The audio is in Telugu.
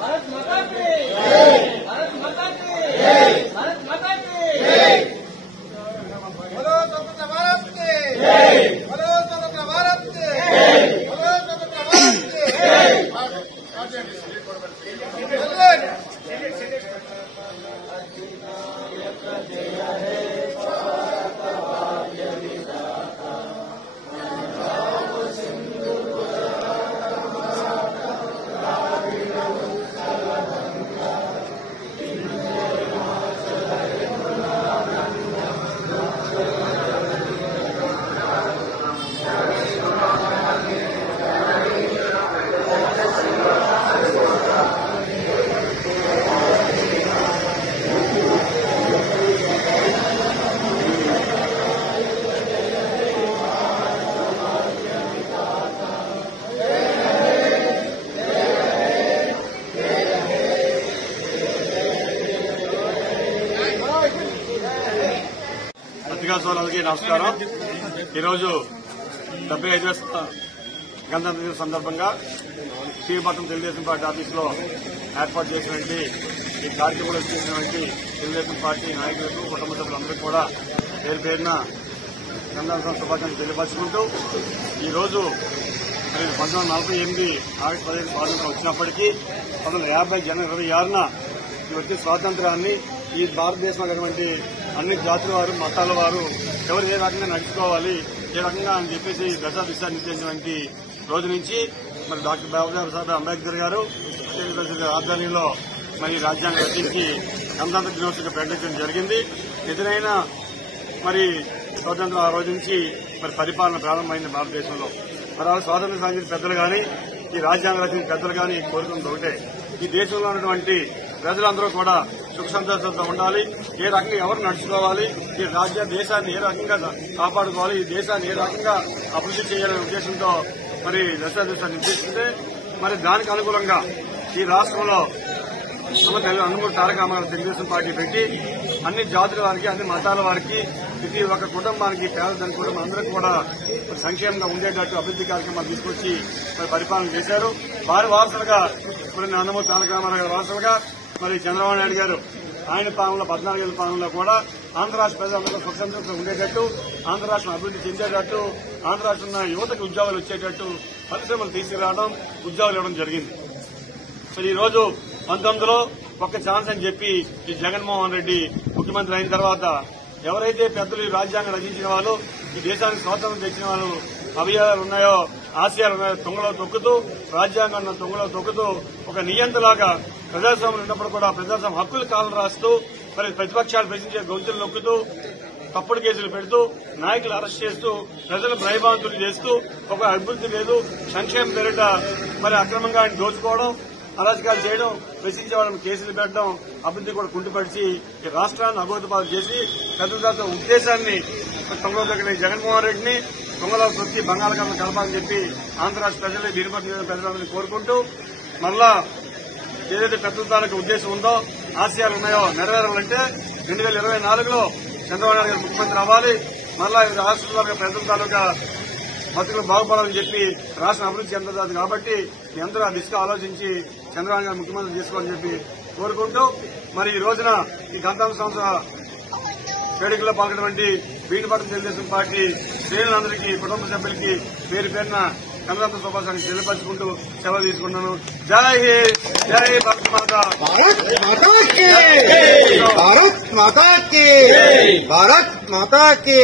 भारत माता की जय। भारत माता की जय। भारत माता की जय। बोलो स्वतंत्र भारत की जय। बोलो स्वतंत्र भारत की जय। बोलो स्वतंत्र भारत की जय। పత్రికా సోదరులకి నమస్కారం. ఈరోజు 75వ గణతంత్ర దినం సందర్భంగా శ్రీపట్నం తెలుగుదేశం పార్టీ ఆఫీసులో ఏర్పాటు చేసినటువంటి ఈ కార్యక్రమంలో చేసినటువంటి తెలుగుదేశం పార్టీ నాయకులకు కుటుంబ సభ్యులందరికీ కూడా పేరు పేరున గణతంత్ర శుభాకాంక్షలు తెలియపరుచుకుంటూ ఈరోజు 1948 ఆగస్టు 15 స్వాతంత్రం వచ్చినప్పటికీ 1950 జనవరి 26న ఈ వచ్చే స్వాతంత్రాన్ని ఈ భారతదేశంలో ఉన్నటువంటి అన్ని జాతుల వారు మతాల వారు ఎవరు ఏ రకంగా నడుచుకోవాలి ఏ రకంగా అని చెప్పేసి దశాదిశాన్ని నిర్దేశించినటువంటి రోజు నుంచి మరి డాక్టర్ బాబాసాహెబ్ అంబేద్కర్ గారు ఆధ్వర్యంలో మరి రాజ్యాంగ రచనకి గణతంత్ర దినోత్సవంగా ప్రకటించడం జరిగింది. ఎదురైన మరి స్వాతంత్రం ఆ రోజు నుంచి మరి పరిపాలన ప్రారంభమైంది భారతదేశంలో. మరి ఆ స్వాతంత్ర సాధించిన పెద్దలు కానీ ఈ రాజ్యాంగ రచన పెద్దలు కానీ కోరుకున్నది ఒకటే, ఈ దేశంలో ఉన్నటువంటి ప్రజలందరూ కూడా సుఖ సంతోషాలతో ఉండాలి, ఏ రకంగా ఎవరు నడుచుకోవాలి, ఈ దేశాన్ని ఏ రకంగా కాపాడుకోవాలి, ఈ దేశాన్ని ఏ రకంగా అభివృద్ధి చేయాలనే ఉద్దేశంతో మరి దశాదిశాన్ని నిర్దేశిస్తే మరి దానికి అనుకూలంగా ఈ రాష్ట్రంలో నందమూరి తారక రామారావు తెలుగుదేశం పార్టీ పెట్టి అన్ని జాతుల వారికి అన్ని మతాల వారికి ప్రతి ఒక్క కుటుంబానికి పేదదాని కుటుంబం అందరికీ కూడా సంక్షేమంగా ఉండేటట్టు అభివృద్ధి కార్యక్రమాలు తీసుకొచ్చి మరి పరిపాలన చేశారు. వారి వారసులుగా మరి నందమూరి తారక రామారావు గారి వారసులుగా మరి చంద్రబాబు నాయుడు గారు ఆయన పాలనలో 14 ఏళ్ల పాలనలో కూడా ఆంధ్ర రాష్ట్ర ప్రజలందరూ సుఖ సంతోషంగా ఉండేటట్టు, ఆంధ్ర రాష్ట్రం అభివృద్ధి చెందేటట్టు, ఆంధ్ర రాష్ట్రంలో యువతకు ఉద్యోగాలు వచ్చేటట్టు పరిశ్రమలు తీసుకురావడం, ఉద్యోగాలు ఇవ్వడం జరిగింది. మరి ఈ రోజు 19లో ఒక్క ఛాన్స్ అని చెప్పి ఈ జగన్మోహన్ రెడ్డి ముఖ్యమంత్రి అయిన తర్వాత ఎవరైతే పెద్దలు ఈ రాజ్యాంగం రచించిన వాళ్ళు, ఈ దేశానికి స్వాతంత్రం తెచ్చిన వాళ్ళు అభియాలు ఉన్నాయో, ఆశయాలు ఉన్నాయో తొంగలో తొక్కుతూ, రాజ్యాంగాన్ని తొంగలో తొక్కుతూ ఒక నియంతలాగా ప్రజాస్వామ్యం ఉన్నప్పుడు కూడా ప్రజాస్వామ్య హక్కులు కాలం రాస్తూ మరి ప్రతిపక్షాలు ప్రశ్నించే గొంతులు నొక్కుతూ తప్పుడు కేసులు పెడుతూ నాయకులు అరెస్ట్ చేస్తూ ప్రజలు భయభ్రాంతులు చేస్తూ ఒక అభివృద్ధి లేదు, సంక్షేమం పేరిట మరి అక్రమంగా ఆయన దోచుకోవడం, అరాచకాలు చేయడం, ప్రశ్నించే వాళ్ళని కేసులు పెట్టడం, అభివృద్ధి కూడా కుంటుపరిచి ఈ రాష్ట్రాన్ని అగోతపాలు చేసి పెద్ద ఉద్దేశాన్ని తొంగలో దగ్గర జగన్మోహన్ రెడ్డిని తొంగలో తొక్కి బంగాళాఖాతం కలపాలని చెప్పి ఆంధ్ర రాష్ట్ర ప్రజలు వీరభద్ర ప్రజలందరినీ కోరుకుంటూ మళ్ళా ఏదైతే పెద్దల తాలూకు ఉద్దేశం ఉందో, ఆశయాలు ఉన్నాయో నెరవేరాలంటే 2024లో చంద్రబాబు నాయుడు గారు ముఖ్యమంత్రి అవ్వాలి, మళ్ళా రాష్ట్రంలో ప్రజల తాలూకా బతుకులు బాగుపడాలని చెప్పి రాష్ట్రం అభివృద్ధి చెందదు. కాబట్టి మీ అందరూ ఆ దిశగా ఆలోచించి చంద్రబాబు గారు ముఖ్యమంత్రి చేసుకోవాలని చెప్పి కోరుకుంటూ మరి ఈ రోజున ఈ గణతంత్ర సంవత్సర వేడుకల్లో పాల్గొన్నటువంటి వీటిపట్నం తెలుగుదేశం పార్టీ శ్రేణులందరికీ కుటుంబ సభ్యులకి పేరు పేరున గణతంత్ర శుభాకాంక్షలు తెలియపరుచుకుంటూ సెలవు తీసుకుంటున్నాను. జై హింద్, జై భారత్ మాతా. भारत माता की भारत माता की भारत माता की